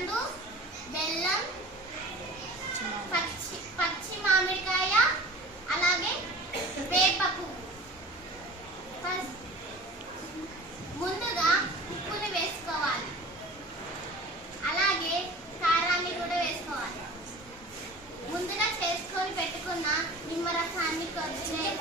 పండు బెల్లం పచ్చి పచ్చి మామిడికాయ అలాగే వేపకు. ముందుగా ఉప్పుని వేసుకోవాలి. అలాగే కారాన్ని కూడా వేసుకోవాలి. ముందుగా చేసుకొని పెట్టుకున్న నిమ్మరసాన్ని కొద్దిగా